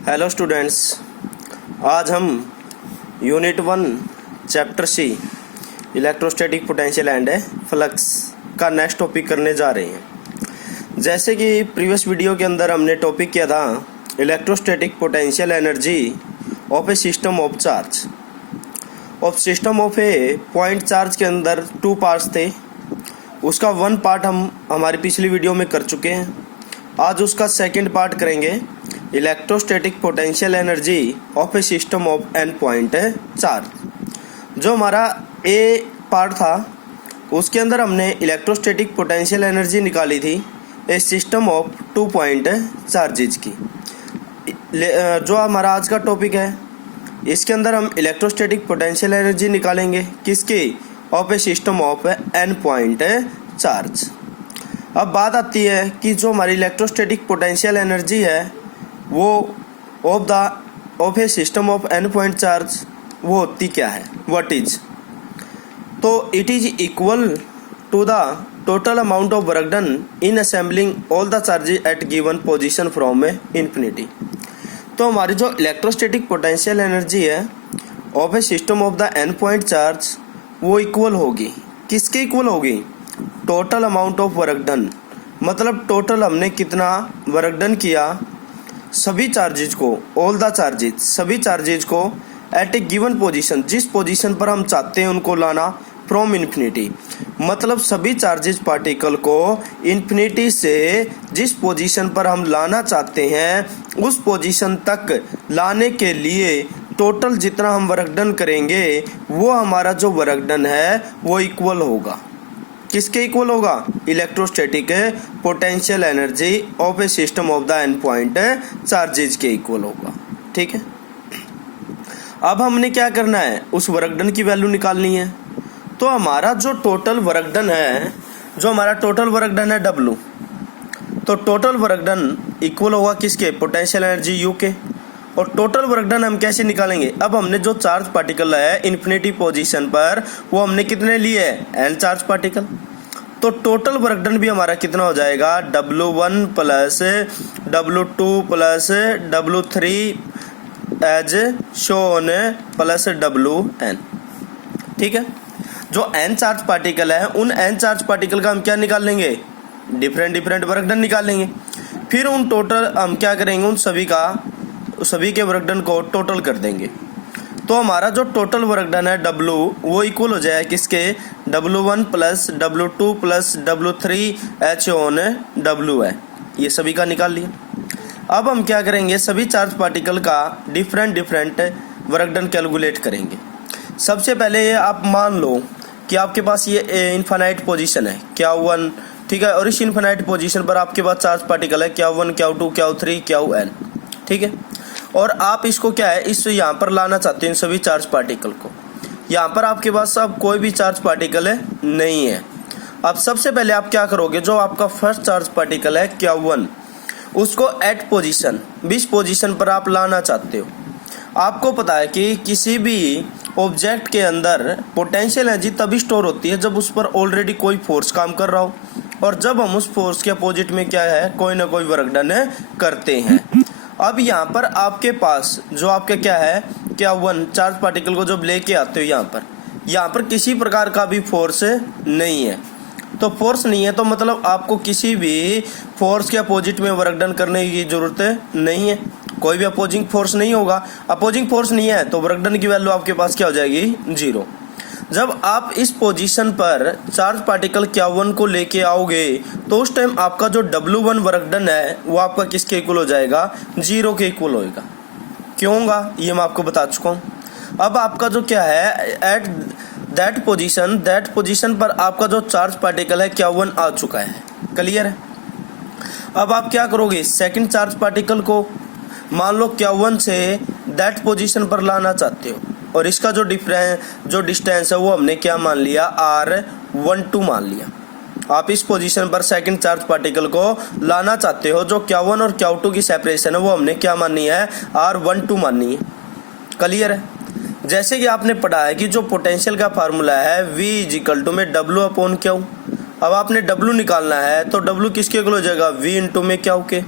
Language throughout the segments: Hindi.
हेलो स्टूडेंट्स, आज हम यूनिट 1 चैप्टर सी इलेक्ट्रोस्टैटिक पोटेंशियल एंड फ्लक्स का नेक्स्ट टॉपिक करने जा रहे हैं। जैसे कि प्रीवियस वीडियो के अंदर हमने टॉपिक किया था electrostatic potential energy of a system of charge. Of system of A point charge के अंदर 2 पार्ट्स थे। उसका 1 पार्ट हम हमारी पिछली वीडियो में कर चुके हैं। आज उसका सेकंड पार्ट करेंगे, electrostatic potential energy of a system of n point charge. जो हमारा ए पार्ट था उसके अंदर हमने इलेक्ट्रोस्टैटिक पोटेंशियल एनर्जी निकाली थी ए सिस्टम ऑफ 2 पॉइंट चार्जेज की। जो हमारा आज का टॉपिक है इसके अंदर हम इलेक्ट्रोस्टैटिक पोटेंशियल एनर्जी निकालेंगे किसकी, of a system of n point charge. अब बात आती है कि जो हमारी इलेक्ट्रोस्टैटिक पोटेंशियल एनर्जी है वो of a system of n point charge वो होती क्या है, व्हाट इज। तो it is equal to the total amount of work done in assembling all the charges at given position from infinity. तो हमारी जो इलेक्ट्रोस्टैटिक पोटेंशियल एनर्जी है of a system of the n point charge वो इक्वल होगी किसके इक्वल होगी, total amount of work done. मतलब टोटल हमने कितना वर्क डन किया सभी चार्जेज को, ऑल द चार्जेज, सभी चार्जेज को एट ए गिवन पोजीशन, जिस पोजीशन पर हम चाहते हैं उनको लाना, फ्रॉम इन्फिनिटी। मतलब सभी चार्जेज पार्टिकल को इन्फिनिटी से जिस पोजीशन पर हम लाना चाहते हैं उस पोजीशन तक लाने के लिए टोटल जितना हम वर्क डन करेंगे वो हमारा जो वर्क डन है वो इक्वल होगा किसके इक्वल होगा, electrostatic potential energy of a system of the n point charges के इक्वल होगा। ठीक है, अब हमने क्या करना है, उस वर्क डन की वैल्यू निकालनी है। तो हमारा जो टोटल वर्क डन है, जो हमारा टोटल वर्क डन है W, तो टोटल वर्क डन इक्वल होगा किसके, पोटेंशियल एनर्जी U के। और टोटल वर्क डन हम कैसे निकालेंगे, अब हमने जो चार्ज पार्टिकल है इन्फिनिटी पोजीशन पर वो हमने कितने लिए है, n चार्ज पार्टिकल। तो टोटल वर्क डन भी हमारा कितना हो जाएगा, W1 plus W2 plus W3 as shown plus WN। ठीक है, जो n चार्ज पार्टिकल है उन n चार्ज पार्टिकल का हम क्या निकाल लेंगे, डिफरेंट वर्क डन निकाल लेंगे। फिर उन टोटल हम क्या करेंगे, उन सभी के वर्क डन को टोटल कर देंगे। तो हमारा जो टोटल वर्क डन है W वो इक्वल हो जाए किसके, W1 plus W2 plus W3 H on W है। ये सभी का निकाल लिया। अब हम क्या करेंगे, सभी चार्ज पार्टिकल का डिफरेंट वर्क डन कैलकुलेट करेंगे। सबसे पहले ये आप मान लो कि आपके पास ये इनफाइनाइट पोजीशन है Q1, ठीक है, और इस इनफाइनाइट पोजीशन पर आपके पास चार्ज पार्टिकल है Q1 Q2 Q3 Qn। ठीक है, और आप इसको क्या है, इस यहाँ पर लाना चाहते हैं सभी चार्ज पार्टिकल को। यहाँ पर आपके पास अब कोई भी चार्ज पार्टिकल नहीं है। अब सबसे पहले आप क्या करोगे, जो आपका फर्स्ट चार्ज पार्टिकल है Q1 उसको एट पोजीशन, 20 पोजीशन पर आप लाना चाहते हो। आपको पता है कि किसी भी ऑब्जेक्ट के अंदर पोटेंशियल एनर्जी तभी स्टोर होती है जब उस पर ऑलरेडी कोई फोर्स काम कर रहा हो, और जब हम उस फोर्स के अपोजिट में क्या है, कोई ना कोई वर्क डन करते हैं। अब यहाँ पर आपके पास जो आपके क्या है, Q1 चार्ज पार्टिकल को जब लेके आते हो यहाँ पर किसी प्रकार का भी फोर्स नहीं है। तो फोर्स नहीं है तो मतलब आपको किसी भी फोर्स के अपोजिट में वर्क डन करने की जरूरत नहीं है, कोई भी अपोजिंग फोर्स नहीं होगा। अपोजिंग फोर्स नहीं है तो वर्क डन की वैल्यू आपके पास क्या हो जाएगी, 0। जब आप इस पोजीशन पर चार्ज पार्टिकल Q1 को लेके आओगे तो उस टाइम आपका जो W1 वर्क डन है वो आपका किसके इक्वल हो जाएगा, 0 के इक्वल होएगा। क्यों होगा ये मैं आपको बता चुका हूँ। अब आपका जो क्या है, एट दैट पोजीशन पर आपका जो चार्ज पार्टिकल है Q1 आ चुका है। क्लियर है। अब आप क्या करोगे, सेकंड चार्ज पार्टिकल को मान लो Q1 से दैट पोजीशन पर लाना चाहते हो, और इसका जो डिस्टेंस है वो हमने क्या मान लिया, R12 मान लिया। आप इस पोजीशन पर सेकंड चार्ज पार्टिकल को लाना चाहते हो, जो Q1 और Q2 की सेपरेशन है वो हमने क्या माननी है, R12 माननी है। क्लियर है। जैसे कि आपने पढ़ा है कि जो पोटेंशियल का फार्मूला है V = में W/Q। अब आपने W निकालना है तो W किसके इक्वल हो जाएगा, V × में Q के।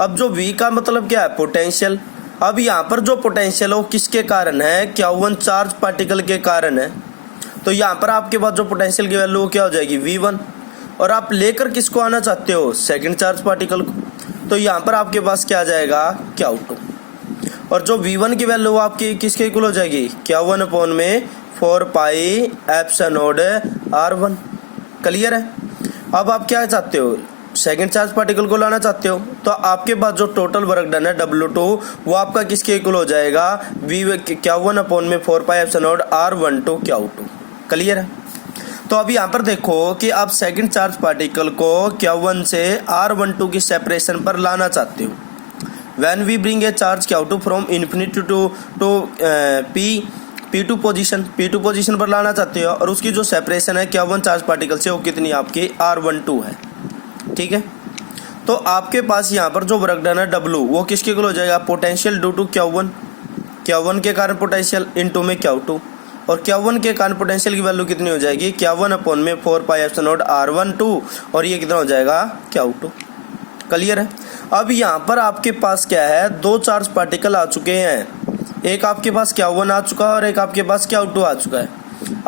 अब जो V का मतलब क्या है, पोटेंशियल। अब यहाँ पर जो पोटेंशियल है वो किसके कारण है, Q1 चार्ज पार्टिकल के कारण है। तो यहाँ पर आपके पास जो पोटेंशियल की वैल्यू क्या हो जाएगी, V1। और आप लेकर किसको आना चाहते हो, सेकंड चार्ज पार्टिकल को। तो यहाँ पर आपके पास क्या आ जाएगा, Q2। और जो V1 की वैल्यू आपकी किसके इक्वल हो जाएगी, Q1 अपॉन में 4 pi epsilon not R1। Clear है। अब आप क्या चाहते हो, सेकंड चार्ज पार्टिकल को लाना चाहते हो। तो आपके पास जो टोटल वर्क डन है W2 वो आपका किसके इक्वल हो जाएगा, Q1 अपॉन में 4 pi epsilon not R12 Q2। Clear है। तो अभी यहाँ पर देखो कि आप सेकंड चार्ज पार्टिकल को Q1 से R12 की सेपरेशन पर लाना चाहते हो। When we bring a charge Q2 from infinity to P2 position पर लाना चाहते हो, और उसकी जो सेपरेशन है Q1 चार्ज पार्टिकल से वो कितनी आपकी R12 है। ठीक है। तो आपके पास यहाँ पर जो वर्क डन है W वो किसके इक्वल हो जाएगा, पोटेंशियल ड्यू टू Q1 के कारण पोटेंशियल इनटू में Q2, और Q1 के कारण पोटेंशियल की वैल्यू कितनी हो जाएगी, Q1 अपॉन में 4 पाई एप्सिलॉन नॉट R12, और ये कितना हो जाएगा, Q2। क्लियर है। अब यहाँ पर आपके पास क्या है, दो चार्ज पार्टिकल आ चुके हैं। एक आपके पास Q1 आ चुका है और एक आपके पास Q2 आ चुका है।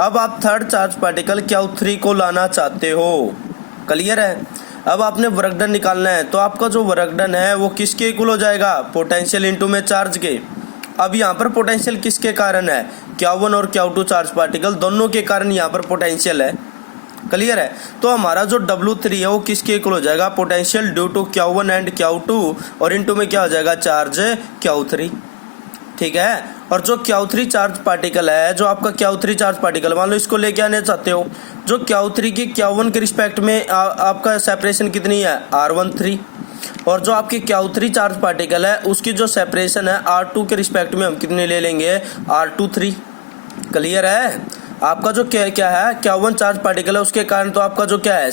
अब आप थर्ड चार्ज पार्टिकल Q3 को लाना चाहते हो। क्लियर है। अब आपने वर्क डन निकालना है। तो आपका जो वर्क डन है वो किसके इक्वल हो जाएगा, पोटेंशियल इनटू में चार्ज के। अब यहाँ पर पोटेंशियल किसके कारण है, Q1 और Q2 चार्ज पार्टिकल दोनों के कारण यहाँ पर पोटेंशियल है। क्लियर है। तो हमारा जो W3 है वो किसके इक्वल हो जाएगा, potential due to Q1 and Q2, और इनटू में क्या हो जाएगा, चार्ज Q3। ठीक है। और जो Q3 चार्ज पार्टिकल है, जो आपका Q3 चार्ज पार्टिकल मान लो इसको लेके आने चाहते हो, जो Q3 की Q1 के रिस्पेक्ट में आपका सेपरेशन कितनी है, R13, और जो आपकी Q3 चार्ज पार्टिकल है उसकी जो सेपरेशन है R2 के रिस्पेक्ट में हम कितने ले लेंगे, R23। क्लियर है। आपका जो क्या है, Q1 चार्ज पार्टिकल है उसके कारण तो आपका जो क्या है,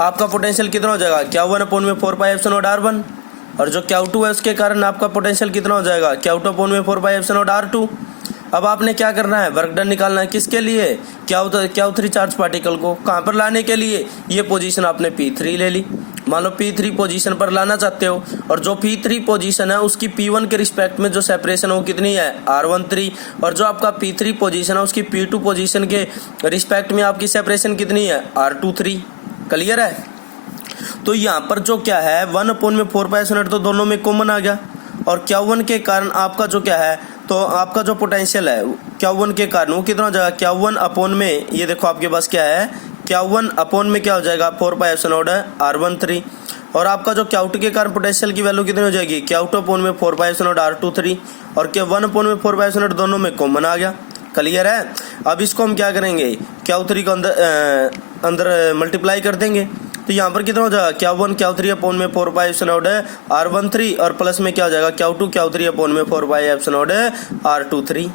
आपका पोटेंशियल कितना हो जाएगा, Q1 अपॉन में 4 पाई एप्सिलॉन नॉट R1, और जो Q2 है उसके कारण आपका पोटेंशियल कितना हो जाएगा, Q2 अपॉन में 4 पाई एप्सिलॉन नॉट R2। अब आपने क्या करना है, वर्क डन निकालना है। किसके लिए, Q3 चार्ज पार्टिकल को कहाँ पर लाने के लिए, ये पोजीशन आपने P3 ले ली। मान लो P3 पोजीशन पर लाना चाहते हो, और जो P3 पोजीशन है उसकी P1 के रिस्पेक्ट में जो सेपरेशन है वो कितनी है, R13, और जो आपका P3 पोजीशन है उसकी P2 पोजीशन के रिस्पेक्ट में आपकी सेपरेशन कितनी है, R23। क्लियर है। तो यहाँ पर जो क्या है 1 अपॉन में 4 पाई एप्सिलॉन नॉट तो दोनों में कॉमन आ गया, और Q1 के कारण आपका जो क्या है, तो आपका जो पोटेंशियल है Q1 के कारण वो कितना हो जाएगा, Q1 अपॉन में, ये देखो आपके पास क्या है, Q1 अपॉन में क्या हो जाएगा, 4 पाई एप्सिलॉन नॉट R13, और आपका जो Q2 के कारण पोटेंशियल की वैल्यू कितनी हो जाएगी, Q2 अपॉन में 4 पाई एप्सिलॉन नॉट R23, और Q1 अपॉन में 4 पाई एप्सिलॉन नॉट दोनों में कॉमन आ गया। क्लियर है। अब इसको हम क्या करेंगे, Q3 को अंदर मल्टीप्लाई कर देंगे। तो यहाँ पर कितना हो जाएगा, Q3 अपॉन में 4 पाई एप्सिलॉन नॉट R13, और प्लस में क्या हो जाएगा, Q3 अपॉन में 4 pi epsilon not R23।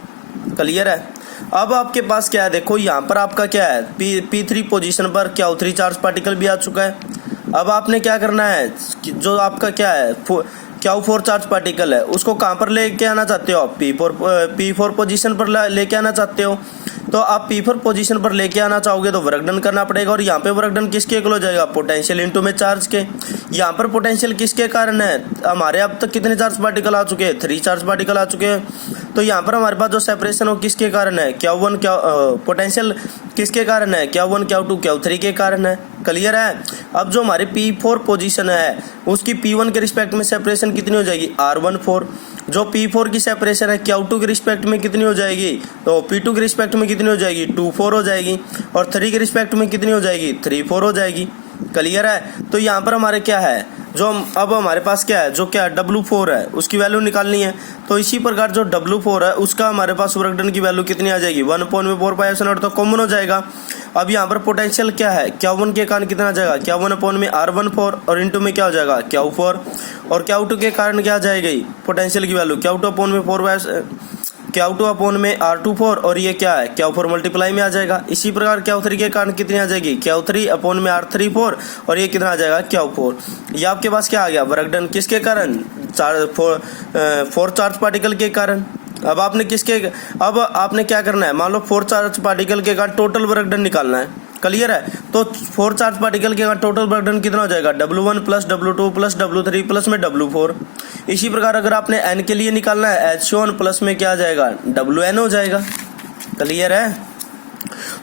Clear है। अब आपके पास क्या है, देखो यहाँ पर आपका क्या है, P3 पोजीशन पर Q3 चार्ज पार्टिकल भी आ चुका है। अब आपने क्या करना है, जो आपका क्या है Q4 चार्ज पार्टिकल है उसको कहाँ पर लेके आना चाहते हो आप, P4 पोजीशन पर लेके आना चाहते हो। तो आप P4 पोजीशन पर लेके आना चाहोगे तो वर्क डन करना पड़ेगा, और यहाँ पे वर्क डन किसके इक्वल हो जाएगा, पोटेंशियल इनटू में चार्ज के। यहाँ पर पोटेंशियल किसके कारण है, हमारे अब तक कितने चार्ज पार्टिकल आ चुके हैं, 3 चार्ज पार्टिकल आ चुके हैं। तो यहाँ पर हमारे पास जो सेपरेशन हो किसके कारण है, पोटेंशियल किसके कारण है, Q1 Q2 Q3 के कारण है। क्लियर है। अब जो हमारे P4 पोजीशन है उसकी P1 के रिस्पेक्ट में सेपरेशन कितनी हो जाएगी, R14। जो P4 की सेपरेशन है Q2 के रिस्पेक्ट में कितनी हो जाएगी, तो P2 के रिस्पेक्ट में कितनी हो जाएगी, 2-4 हो जाएगी, और 3 के रिस्पेक्ट में कितनी हो जाएगी, 3-4 हो जाएगी। क्लियर है। तो यहाँ पर हमारे क्या है, जो अब हमारे पास क्या है, जो क्या है W4 है उसकी वैल्यू निकालनी है। तो इसी प्रकार जो W4 है उसका हमारे पास वर्क डन की वैल्यू कितनी आ जाएगी, 1/4 पाई एप्सिलॉन नॉट तो कॉमन हो जाएगा। अब यहाँ पर पोटेंशियल क्या है, Q1 के कारण कितना आ जाएगा, Q1 अपॉन में R14, और इनटू में क्या हो जाएगा, Q4, और Q2 के कारण क्या आ जाएगी पोटेंशियल की वैल्यू, Q2 अपॉन में R24, और ये क्या है Q4 मल्टीप्लाई में आ जाएगा। इसी प्रकार Q3 के कारण कितनी आ जाएगी, Q3 अपॉन में R34, और ये कितना आ जाएगा, Q4। ये आपके पास क्या आ गया, वर्क डन किसके कारण, 4 चार्ज पार्टिकल के कारण। अब आपने क्या करना है, मान लो 4 चार्ज पार्टिकल के कारण टोटल वर्क डन निकालना है। क्लियर है। तो 4 चार्ज पार्टिकल के टोटल बर्डन कितना हो जाएगा, W1 plus W2 plus W3 plus में W4। इसी प्रकार अगर आपने N के लिए निकालना है, H1 प्लस में क्या आ जाएगा, WN हो जाएगा। क्लियर है।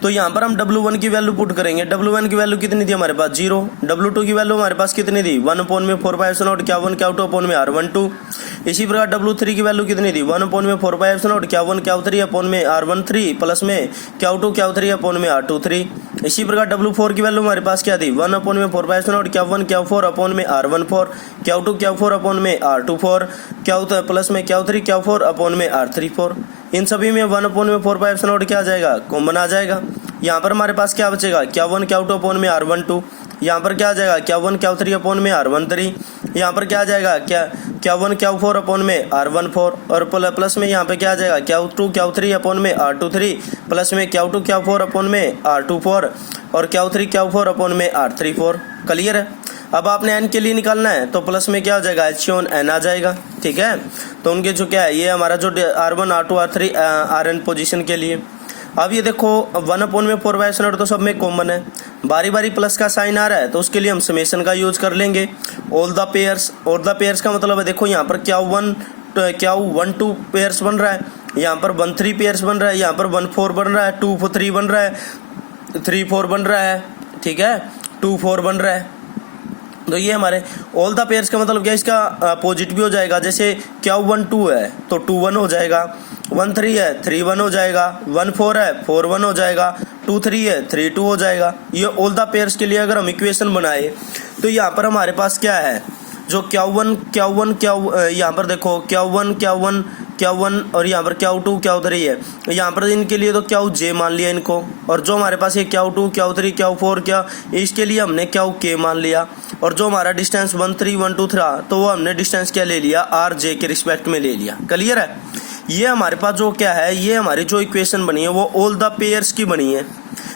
तो यहाँ पर हम W1 की वैल्यू पुट करेंगे। W1 की वैल्यू कितनी थी हमारे पास, 0। W2 की वैल्यू हमारे पास कितनी थी, 1/4πε0 Q1 Q2/R12। इसी प्रकार W3 की वैल्यू कितनी थी, 1/4πε0 Q1 Q3/R13 प्लस में Q2 Q3/R23। इसी प्रकार W4 की वैल्यू हमारे पास क्या थी, 1/4πε0 Q1 Q4/R14, Q2 Q4/R24, Q plus में Q3 Q4/R34। इन सभी में 1/4πε0 क्या आ जाएगा, कॉमन आ जाएगा। यहाँ पर हमारे पास क्या बचेगा, Q1 Q2/R12। यहाँ पर क्या आ जाएगा, Q1 Q3/R13। यहाँ पर क्या आ जाएगा, Q1 Q4/R14 और प्लस में यहाँ पे क्या आ जाएगा, Q2 Q3/R23 प्लस में Q2 Q4/R24 और Q3 Q4/R34। क्लियर है। अब आपने N के लिए निकालना है तो प्लस में क्या हो जाएगा, H1 N आ जाएगा। ठीक है। तो उनके जो क्या है, ये हमारा जो R1 R2 R3 Rn position के लिए। अब ये देखो 1/4πε0 तो सब में कॉमन है, बारी बारी प्लस का साइन आ रहा है तो उसके लिए हम समेशन का यूज कर लेंगे। ऑल द पेयर्स का मतलब है, देखो यहाँ पर Q1 2 पेयर्स बन रहा है, यहाँ पर 1 3 पेयर्स बन रहा है, यहाँ पर 1 4 बन रहा है, 2 3 बन रहा है, 3 4 बन रहा है। ठीक है, 2 4 बन रहा है। तो ये हमारे ऑल द पेयर्स का मतलब क्या, इसका अपोजिट भी हो जाएगा। जैसे Q1 2 है तो 2 1 हो जाएगा, 1 3 है 3 1 हो जाएगा, 1 4 है 4 1 हो जाएगा, 2 3 है 3 2 हो जाएगा। ये ऑल द पेयर्स के लिए अगर हम इक्वेशन बनाए तो यहाँ पर हमारे पास क्या है, जो Q1 यहाँ पर देखो Q1 और यहाँ पर Q2 Q3 है, यहाँ पर इनके लिए तो QJ मान लिया इनको, और जो हमारे पास ये Q2 Q3 Q4 इसके लिए हमने QK मान लिया, और जो हमारा डिस्टेंस 1 3 1 2 3 तो वो हमने डिस्टेंस क्या ले लिया, RJ के रिस्पेक्ट में ले लिया। क्लियर है। ये हमारे पास जो क्या है, ये हमारी जो इक्वेशन बनी है वो ऑल द पेयर्स की बनी है।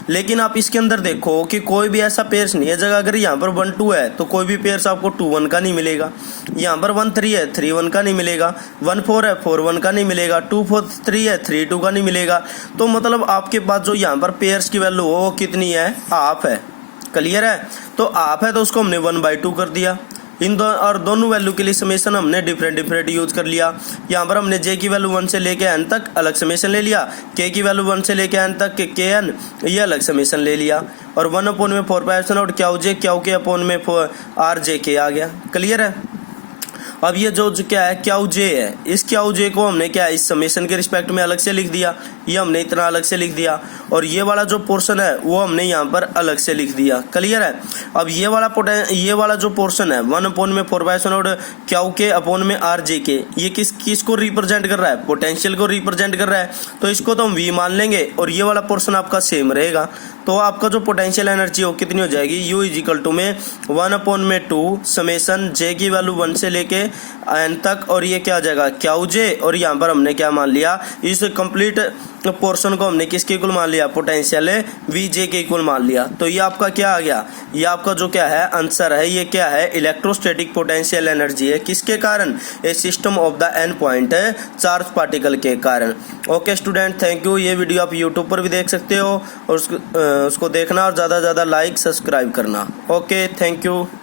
लेकिन आप इसके अंदर देखो कि कोई भी ऐसा पेयर्स नहीं है, जगह अगर यहाँ पर 1 2 है तो कोई भी पेयर्स आपको 2 1 का नहीं मिलेगा, यहाँ पर 1 3 है 3 1 का नहीं मिलेगा, 1 4 है 4 1 का नहीं मिलेगा, 2 4 3 है 3 2 का नहीं मिलेगा। तो मतलब आपके पास जो यहाँ पर पेयर्स की वैल्यू हो वो कितनी है, हाफ है। क्लियर है। तो हाफ है तो उसको हमने 1/2 कर दिया। इन दोनों वैल्यू के लिए समेशन हमने डिफरेंट यूज कर लिया। यहाँ पर हमने J की वैल्यू 1 से लेके N तक अलग समेशन ले लिया, K की वैल्यू 1 से लेके N तक KN ये अलग समेशन ले लिया, और 1/4πε0 QJ QK RJK आ गया। क्लियर है। अब ये जो क्या है QJ है, इस QJ को हमने क्या है, इस समेशन के रिस्पेक्ट में अलग से लिख दिया, ये हमने इतना अलग से लिख दिया, और ये वाला जो पोर्शन है वो हमने यहाँ पर अलग से लिख दिया। क्लियर है। अब ये वाला जो पोर्शन है 1/4πε0 QK/RJK ये किसको रिप्रेजेंट कर रहा है, पोटेंशियल को रिप्रेजेंट कर रहा है, तो इसको तो हम V मान लेंगे, और ये वाला पोर्शन आपका सेम रहेगा। तो आपका जो पोटेंशियल एनर्जी हो कितनी हो जाएगी, U = में 1/2 समेशन J की वैल्यू 1 से लेके N तक, और ये क्या आ जाएगा QJ, और यहाँ पर हमने क्या मान लिया, इस कंप्लीट पोर्शन को हमने किसके इक्वल मान लिया, पोटेंशियल VJ के इक्वल मान लिया। तो ये आपका क्या आ गया, ये आपका जो क्या है आंसर है, ये क्या है, इलेक्ट्रोस्टैटिक पोटेंशियल एनर्जी है। किसके कारण, a system of the N point charge particle के कारण। Okay student, thank you. ये वीडियो आप यूट्यूब पर भी देख सकते हो, और उसको देखना और ज़्यादा से ज़्यादा लाइक सब्सक्राइब करना। Okay, thank you.